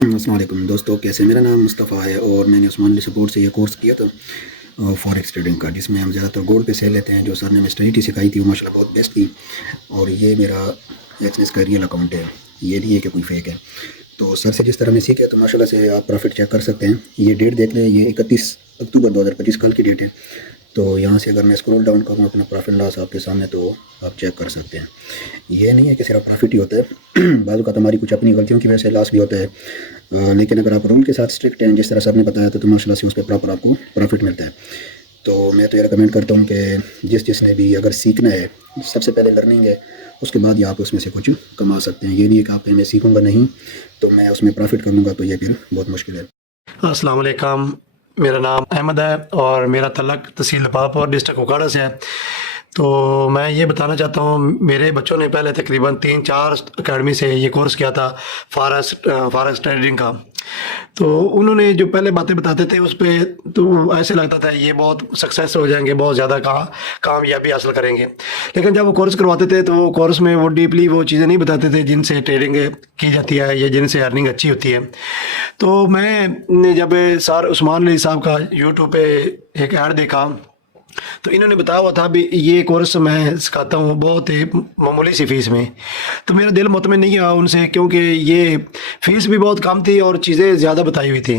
अस्सलाम वालेकुम दोस्तों, कैसे? मेरा नाम मुस्तफ़ा है और मैंने उस्मान अली सपोर्ट से ये कोर्स किया था फॉरेक्स ट्रेडिंग का, जिसमें हम ज़्यादातर गोल्ड पे सेल लेते हैं। जो सर ने हमें स्ट्रेटजी सिखाई थी वो माशाल्लाह बहुत बेस्ट थी। और ये मेरा एक्सिस का रियल अकाउंट है, ये नहीं है कि कोई फेक है। तो सर से जिस तरह मैं सीखे तो माशाल्लाह से आप प्रॉफिट चेक कर सकते हैं। ये डेट देख लें, ये 31 अक्टूबर 2025 कल की डेट है। तो यहाँ से अगर मैं स्क्रॉल डाउन करूँ अपना प्रॉफिट लॉस आपके सामने, तो आप चेक कर सकते हैं। ये नहीं है कि सिर्फ प्रॉफिट ही होता है बाज़ का हमारी कुछ अपनी गलतियों की वजह से लॉस भी होता है। लेकिन अगर आप रूल के साथ स्ट्रिक्ट हैं, जिस तरह सर ने बताया, तो माशाल्लाह से उस पर प्रॉपर आपको प्रॉफिट मिलता है। तो मैं तो ये रिकमेंड करता हूँ कि जिसने भी अगर सीखना है, सबसे पहले लर्निंग है, उसके बाद ही आप उसमें से कुछ कमा सकते हैं। ये नहीं है कि आप मैं सीखूंगा नहीं तो मैं उसमें प्रॉफिट कर लूँगा, तो ये फिर बहुत मुश्किल है। अस्सलाम वालेकुम। मेरा नाम अहमद है और मेरा तल्लक तहसील पापौर डिस्ट्रिक्ट ओकाड़ा से है। तो मैं ये बताना चाहता हूँ, मेरे बच्चों ने पहले तकरीबन 3-4 अकेडमी से ये कोर्स किया था फॉरेक्स ट्रेडिंग का। तो उन्होंने जो पहले बातें बताते थे उस पे तो ऐसे लगता था ये बहुत सक्सेस हो जाएंगे, बहुत ज़्यादा कामयाबी हासिल करेंगे। लेकिन जब वो कोर्स करवाते थे तो वो कोर्स में वो डीपली वो चीज़ें नहीं बताते थे जिनसे ट्रेडिंग की जाती है या जिनसे अर्निंग अच्छी होती है। तो मैं जब सर उस्मान अली साहब का यूट्यूब पे एक ऐड देखा तो इन्होंने बताया हुआ था भी ये कोर्स मैं सिखाता हूँ बहुत ही मामूली सी फ़ीस में। तो मेरा दिल मुतमिन नहीं हुआ उनसे, क्योंकि ये फ़ीस भी बहुत कम थी और चीज़ें ज़्यादा बताई हुई थी।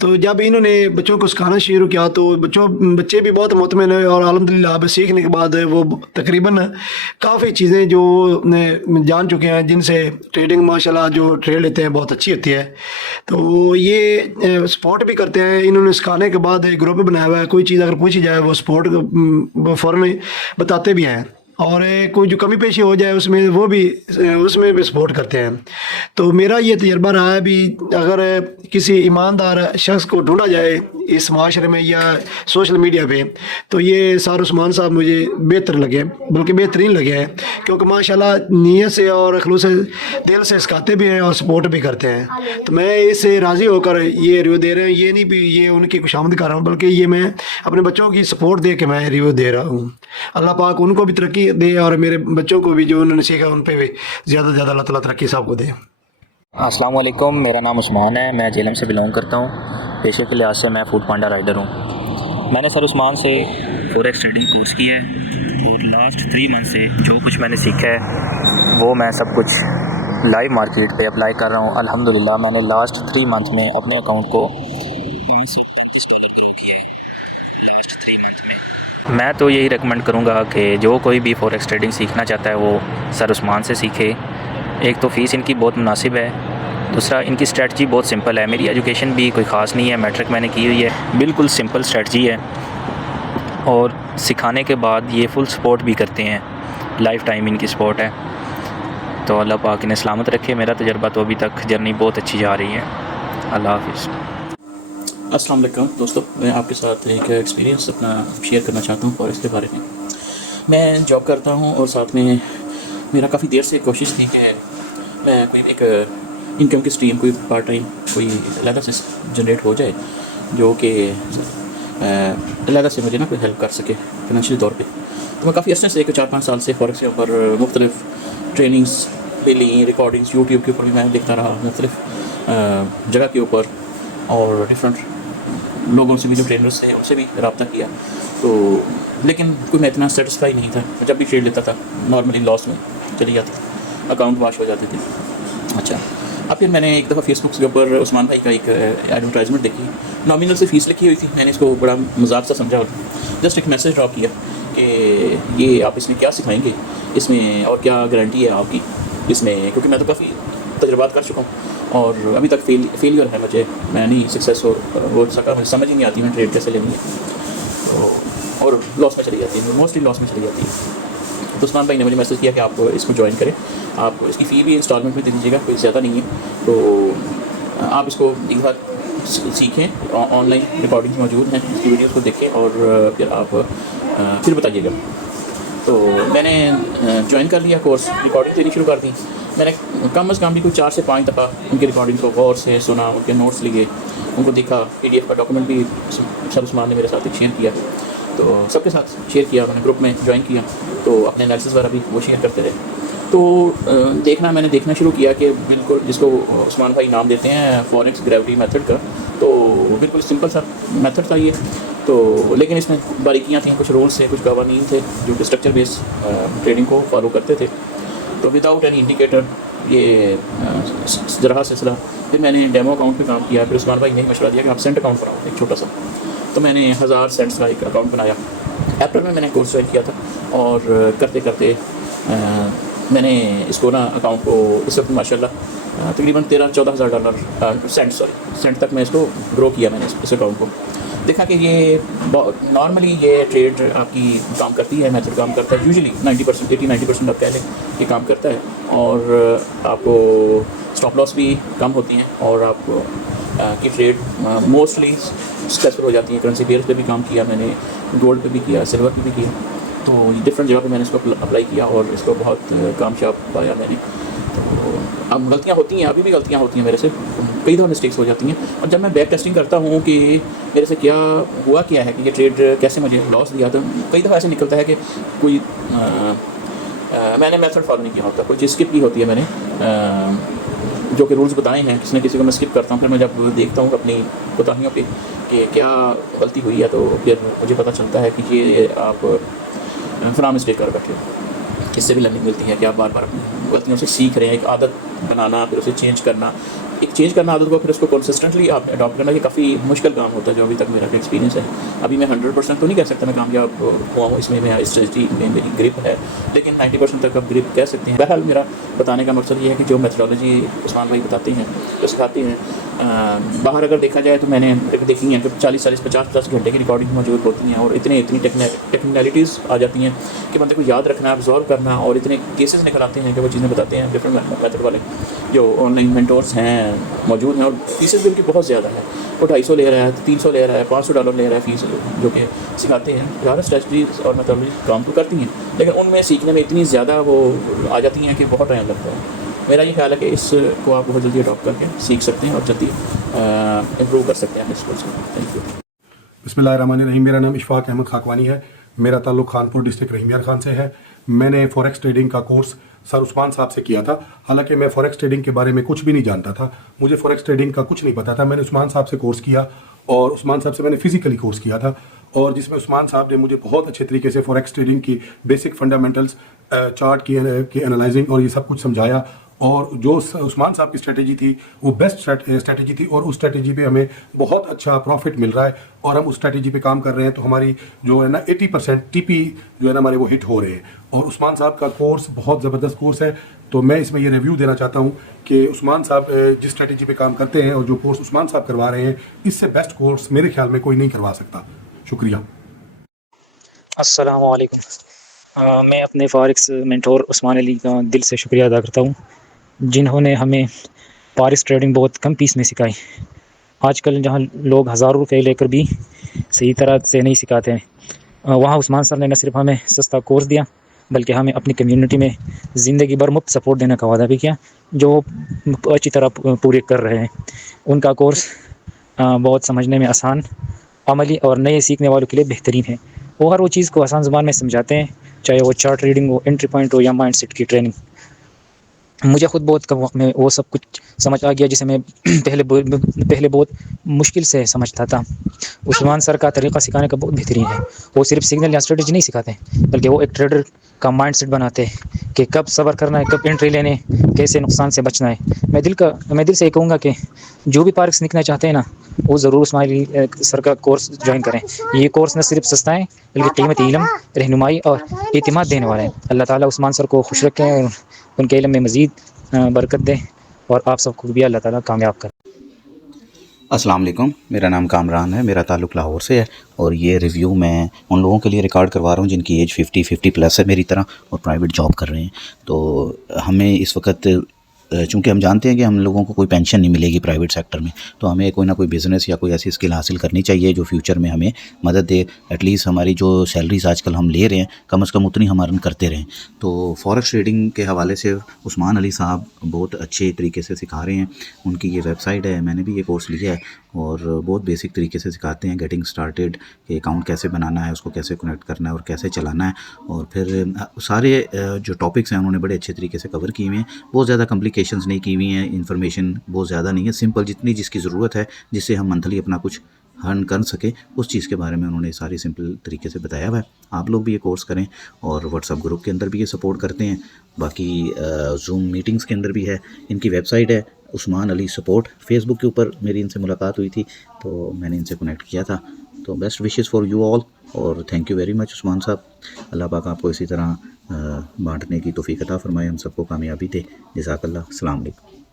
तो जब इन्होंने बच्चों को सिखाना शुरू किया तो बच्चे भी बहुत मुतमिन है और अल्हम्दुलिल्लाह अब सीखने के बाद वो तकरीबन काफ़ी चीज़ें जो जान चुके हैं, जिनसे ट्रेडिंग माशाल्लाह जो ट्रेड लेते हैं बहुत अच्छी होती है। तो ये सपोर्ट भी करते हैं। इन्होंने सिखाने के बाद एक ग्रुप बनाया हुआ है, कोई चीज़ अगर पूछी जाए वो सपोर्ट वो फ़ौरन में बताते भी हैं, और कोई जो कमी पेशी हो जाए उसमें वो भी उसमें भी सपोर्ट करते हैं। तो मेरा ये तजर्बा रहा है भी, अगर किसी ईमानदार शख्स को ढूंढा जाए इस माशरे में या सोशल मीडिया पे, तो ये सर उस्मान साहब मुझे बेहतर लगे, बल्कि बेहतरीन लगे हैं, क्योंकि माशाल्लाह नीयत से और खलूस दिल से सिखाते भी हैं और सपोर्ट भी करते हैं। तो मैं इससे राज़ी होकर ये रिव्यू दे रहे हैं, ये नहीं भी ये उनकी खुशामद कर रहा हूँ, बल्कि ये मैं अपने बच्चों की सपोर्ट दे के मैं रिव्यू दे रहा हूँ। अल्लाह पाक उनको भी तरक्की दे और मेरे बच्चों को भी जो उन्होंने सीखा उन पे भी ज़्यादा से ज़्यादा अल्लाह ताला तरक्की सबको दे। अस्सलाम वालेकुम, मेरा नाम उस्मान है, मैं जेलम से बिलोंग करता हूँ। पेशे के लिहाज से मैं फूड पांडा राइडर हूँ। मैंने सर उस्मान से फॉरेक्स ट्रेडिंग कोर्स किया है और लास्ट 3 मंथ से जो कुछ मैंने सीखा है वो मैं सब कुछ लाइव मार्केट पे अप्लाई कर रहा हूँ। अल्हम्दुलिल्लाह मैंने लास्ट 3 मंथ में अपने अकाउंट को मैं तो यही रेकमेंड करूँगा कि जो कोई भी फॉरेक्स ट्रेडिंग सीखना चाहता है वो सर उस्मान से सीखे। एक तो फ़ीस इनकी बहुत मुनासिब है, दूसरा इनकी स्ट्रेटजी बहुत सिंपल है। मेरी एजुकेशन भी कोई ख़ास नहीं है, मैट्रिक मैंने की हुई है, बिल्कुल सिंपल स्ट्रेटजी है और सिखाने के बाद ये फुल सपोर्ट भी करते हैं, लाइफ टाइम इनकी सपोर्ट है। तो अल्लाह पाक इन्हें सलामत रखे। मेरा तजर्बा तो अभी तक जर्नी बहुत अच्छी जा रही है। अल्लाह हाफिज़। अस्सलाम वालेकुम दोस्तों, मैं आपके साथ एक एक्सपीरियंस अपना शेयर करना चाहता हूँ फॉरेक्स के बारे में। मैं जॉब करता हूँ और साथ में मेरा काफ़ी देर से कोशिश थी कि मैं कोई एक इनकम की स्ट्रीम, कोई पार्ट टाइम, कोई अलग से जनरेट हो जाए जो कि अलग से मुझे ना कोई हेल्प कर सके फाइनेंशियल तौर पे। तो मैं काफ़ी अर्से से 4-5 साल से फॉरेक्स के ऊपर मुख्तलिफ ट्रेनिंग्स ले ली, रिकॉर्डिंग्स यूट्यूब के ऊपर भी मैं देखता रहा, मुख्तलिफ जगह के ऊपर, और डिफरेंट लोगों से भी जो ट्रेनर्स थे उनसे भी रब्ता किया। तो लेकिन कोई मैं इतना सेटिस्फाई नहीं था। जब भी ट्रेड लेता था नॉर्मली लॉस में चली जाती, अकाउंट वॉश हो जाते थे। अच्छा, अब फिर मैंने एक दफ़ा फेसबुक के ऊपर उस्मान भाई का एक एडवर्टाइजमेंट देखी, नॉमिनल से फ़ीस लिखी हुई थी। मैंने इसको बड़ा मजाक सा समझा और जस्ट एक मैसेज ड्रॉप किया कि ये आप इसमें क्या सिखाएंगे, इसमें और क्या गारंटी है आपकी इसमें, क्योंकि मैं तो काफ़ी तजुर्बात कर चुका हूँ और अभी तक फेलियर है मुझे, मैं नहीं सक्सेस हो सका। मुझे समझ ही नहीं आती मैं ट्रेड कैसे लेनी है, तो और लॉस में चली जाती है, मोस्टली लॉस में चली जाती है। तो उस्मान भाई ने मुझे मैसेज किया कि आप इसको ज्वाइन करें, आप इसकी फ़ी भी इंस्टॉलमेंट में दे दीजिएगा, कोई ज़्यादा नहीं है। तो आप इसको एक बार सीखें, ऑनलाइन रिकॉर्डिंग्स मौजूद हैं, इसकी वीडियोज़ को देखें और फिर आप फिर बताइएगा। तो मैंने ज्वाइन कर लिया कोर्स, रिकॉर्डिंग देनी शुरू कर दी। मैंने कम अज़ कम भी कोई 4 से 5 दफ़ा उनकी रिकॉर्डिंग को गौर से सुना, उनके नोट्स लिए, उनको देखा, PDF का डॉक्यूमेंट भी सर उस्मान ने मेरे साथ शेयर किया। तो सबके साथ शेयर किया, मैंने ग्रुप में ज्वाइन किया, तो अपने एनालिसिस वगैरह भी वो शेयर करते रहे। तो मैंने देखना शुरू किया कि बिल्कुल जिसको उस्मान भाई नाम देते हैं फॉरेक्स ग्रेविटी मेथड का, तो बिल्कुल सिंपल सा मेथड था ये। तो लेकिन इसमें बारीकियाँ थी, कुछ रूल्स थे, कुछ कवानीन थे जो स्ट्रक्चर बेस्ड ट्रेडिंग को फॉलो करते थे। तो विदाउट एनी इंडिकेटर ये रहा सिलसिला। फिर मैंने डेमो अकाउंट पे काम किया। फिर उस्मान भाई ने मशवरा दिया कि आप सेंट अकाउंट बनाओ एक छोटा सा। तो मैंने 1000 सेंट्स का एक अकाउंट बनाया। अप्रैल में मैंने कोर्स ज्वाइन किया था और करते करते मैंने इसको ना अकाउंट को इस वक्त माशाल्लाह तकरीबन 13-14 हज़ार डॉलर सेंट तक मैं इसको ग्रो किया मैंने इस अकाउंट को। देखा कि ये नॉर्मली ये ट्रेड आपकी काम करती है, मेथड काम करता है यूजुअली 90%, 80-90% आप कह लें ये काम करता है। और आपको स्टॉप लॉस भी कम होती हैं और आप की ट्रेड मोस्टली सक्सेसफुल हो जाती है। करेंसी पेयर्स पे भी काम किया मैंने, गोल्ड पे भी किया, सिल्वर पे भी किया। तो डिफरेंट जगह पे मैंने इसको अप्लाई किया और इसको बहुत कामयाब पाया मैंने। तो अब गलतियाँ होती हैं, अभी भी गलतियाँ होती हैं मेरे से, कई दफ़ा मिस्टेक्स हो जाती हैं। और जब मैं बैक टेस्टिंग करता हूँ कि मेरे से क्या हुआ क्या है कि ये ट्रेड कैसे मुझे लॉस दिया, तो कई दफ़ा ऐसे निकलता है कि कोई मैंने मेथड फॉलो नहीं किया होता, कोई चीज़ स्किप की होती है मैंने, जो कि रूल्स बताए हैं किसी न किसी को मैं स्किप करता हूँ। फिर मैं जब देखता हूँ अपनी कोताहियों पे कि क्या गलती हुई है, तो फिर मुझे पता चलता है कि ये आप फला मिस्टेक कर बैठे हो। इससे भी लर्निंग मिलती है कि आप बार बार अपनी गलतियों से सीख रहे हैं। एक आदत बनाना, फिर उसे चेंज करना, आदत को फिर उसको कंसिस्टेंटली आप अडॉप्ट करना, ये काफ़ी मुश्किल काम होता है जो अभी तक मेरा एक्सपीरियंस है। अभी मैं 100% तो नहीं कह सकता मैं कामयाब हुआ हूँ इसमें, मैं स्ट्रेटजी में मेरी ग्रिप है, लेकिन 90% तक आप ग्रिप कह सकते हैं। बहरहाल मेरा बताने का मकसद ये है कि जो मेथडोलॉजी उस्मान भाई बताते हैं, जो सिखाते हैं, बाहर अगर देखा जाए तो मैंने देखी हैं कि 40-40, 50-50 घंटे की रिकॉर्डिंग मौजूद होती हैं और इतनी टेक्निकलिटीज़ आ जाती हैं कि बंदे को याद रखना, ऑब्जर्व करना, और इतने केसेस निकल आते हैं कि वो चीज़ें बताते हैं। डिफरेंट मेथड वाले जो ऑनलाइन मेंटोर्स हैं मौजूद हैं और फीसेस भी उनकी बहुत ज़्यादा है। वो 250 ले रहा है, 300 ले रहा है, $500 ले रहा है फ़ीस, जो कि सिखाते हैं। ज़्यादा स्ट्रेटजीज और मेथडोलॉजी काम तो करती हैं, लेकिन उनमें सीखने में इतनी ज़्यादा वो आ जाती हैं कि बहुत टाइम लगता है। मेरा ये ख्याल है कि इसको आप बहुत जल्दी अडॉप्ट करके सीख सकते हैं और जल्दी इम्प्रूव कर सकते हैं इस कोर्स को। Thank you. बिस्मिल्लाहिर्रहमानिर्रहीम। मेरा नाम इशफाक अहमद खाकवानी है। मेरा ताल्लुक़ खानपुर डिस्ट्रिक्ट रहीम यार खान से है। मैंने फॉरेक्स ट्रेडिंग का कोर्स सर उस्मान साहब से किया था। हालांकि मैं फॉरेक्स ट्रेडिंग के बारे में कुछ भी नहीं जानता था, मुझे फॉरेक्स ट्रेडिंग का कुछ नहीं पता था। मैंने उस्मान साहब से कोर्स किया और उस्मान साहब से मैंने फ़िज़िकली कोर्स किया था, और जिसमें उस्मान साहब ने मुझे बहुत अच्छे तरीके से फॉरेक्स ट्रेडिंग की बेसिक फंडामेंटल्स, चार्ट की एनालाइजिंग और ये सब कुछ समझाया। और जो उस्मान साहब की स्ट्रेटजी थी वो बेस्ट स्ट्रेटजी थी, और उस स्ट्रेटजी पे हमें बहुत अच्छा प्रॉफिट मिल रहा है, और हम उस स्ट्रेटजी पे काम कर रहे हैं। तो हमारी जो है ना 80% टीपी जो है ना हमारे वो हिट हो रहे हैं। और उस्मान साहब का कोर्स बहुत ज़बरदस्त कोर्स है। तो मैं इसमें ये रिव्यू देना चाहता हूँ कि उस्मान साहब जिस स्ट्रेटजी पे काम करते हैं और जो कोर्स उस्मान साहब करवा रहे हैं, इससे बेस्ट कोर्स मेरे ख्याल में कोई नहीं करवा सकता। शुक्रिया। अस्सलाम वालेकुम। मैं अपने फॉरेक्स मेंटोर उस्मान अली का दिल से शुक्रिया अदा करता हूँ, जिन्होंने हमें फॉरेक्स ट्रेडिंग बहुत कम फीस में सिखाई। आजकल जहाँ लोग हज़ारों रुपये लेकर भी सही तरह से नहीं सिखाते हैं, वहाँ उस्मान सर ने न सिर्फ हमें सस्ता कोर्स दिया, बल्कि हमें अपनी कम्युनिटी में ज़िंदगी भर मुफ्त सपोर्ट देने का वादा भी किया, जो अच्छी तरह पूरे कर रहे हैं। उनका कोर्स बहुत समझने में आसान, अमली और नए सीखने वालों के लिए बेहतरीन है। वो हर वो चीज़ को आसान ज़ुबान में समझाते हैं, चाहे वो चार्ट रीडिंग हो, एंट्री पॉइंट हो, या माइंडसेट की ट्रेनिंग। मुझे खुद बहुत कम वक्त में वो सब कुछ समझ आ गया जिसे मैं पहले बहुत मुश्किल से समझता था। उस्मान सर का तरीक़ा सिखाने का बहुत बेहतरीन है। वो सिर्फ सिग्नल या स्ट्रेटजी नहीं सिखाते, बल्कि वो एक ट्रेडर का माइंडसेट बनाते हैं कि कब सब्र करना है, कब एंट्री लेने, कैसे नुकसान से बचना है। मैं दिल से ये कहूँगा कि जो भी फॉरेक्स सीखना चाहते हैं ना, वो ज़रूर उस्मान सर का कोर्स ज्वाइन करें। ये कोर्स न सिर्फ सस्ता है, बल्कि कीमती इल्म, रहनुमाई और एतमाद देने वाला है। अल्लाह ताला उस्मान सर को खुश रखें और उनके इल्म में मज़ीद बरकत दें, और आप सबको भी अल्लाह ताला कामयाब करें। अस्सलाम वालेकुम। मेरा नाम कामरान है, मेरा ताल्लुक़ लाहौर से है, और ये रिव्यू मैं उन लोगों के लिए रिकॉर्ड करवा रहा हूँ जिनकी एज 50 प्लस है मेरी तरह और प्राइवेट जॉब कर रहे हैं। तो हमें इस वक्त चूँकि हम जानते हैं कि हम लोगों को कोई पेंशन नहीं मिलेगी प्राइवेट सेक्टर में, तो हमें कोई ना कोई बिज़नेस या कोई ऐसी स्किल हासिल करनी चाहिए जो फ्यूचर में हमें मदद दे। एटलीस्ट हमारी जो सैलरीज आजकल हम ले रहे हैं, कम से कम उतनी हम अर्न करते रहें। तो फॉरेक्स ट्रेडिंग के हवाले से उस्मान अली साहब बहुत अच्छे तरीके से सिखा रहे हैं। उनकी ये वेबसाइट है, मैंने भी ये कोर्स लिया है और बहुत बेसिक तरीके से सिखाते हैं, गेटिंग स्टार्टेड, कि अकाउंट कैसे बनाना है, उसको कैसे कनेक्ट करना है और कैसे चलाना है। और फिर सारे जो टॉपिक्स हैं उन्होंने बड़े अच्छे तरीके से कवर किए हुए हैं, बहुत ज़्यादा कॉम्प्लिकेशंस नहीं की हुई हैं, इन्फॉर्मेशन बहुत ज़्यादा नहीं है, सिंपल जितनी जिसकी ज़रूरत है जिससे हम मंथली अपना कुछ अर्न कर सके उस चीज़ के बारे में उन्होंने सारी सिंपल तरीके से बताया हुआ है। आप लोग भी ये कोर्स करें और व्हाट्सअप ग्रुप के अंदर भी ये सपोर्ट करते हैं, बाकी जूम मीटिंग्स के अंदर भी है। इनकी वेबसाइट है उस्मान अली सपोर्ट, फेसबुक के ऊपर मेरी इनसे मुलाकात हुई थी तो मैंने इनसे कनेक्ट किया था। तो best wishes for you all और thank you very much Usman साहब। अल्लाह पाक आपको इसी तरह बांटने की तौफीक अता फरमाए, हम सबको कामयाबी दे। जज़ाकल्लाह। अस्सलाम वालेकुम।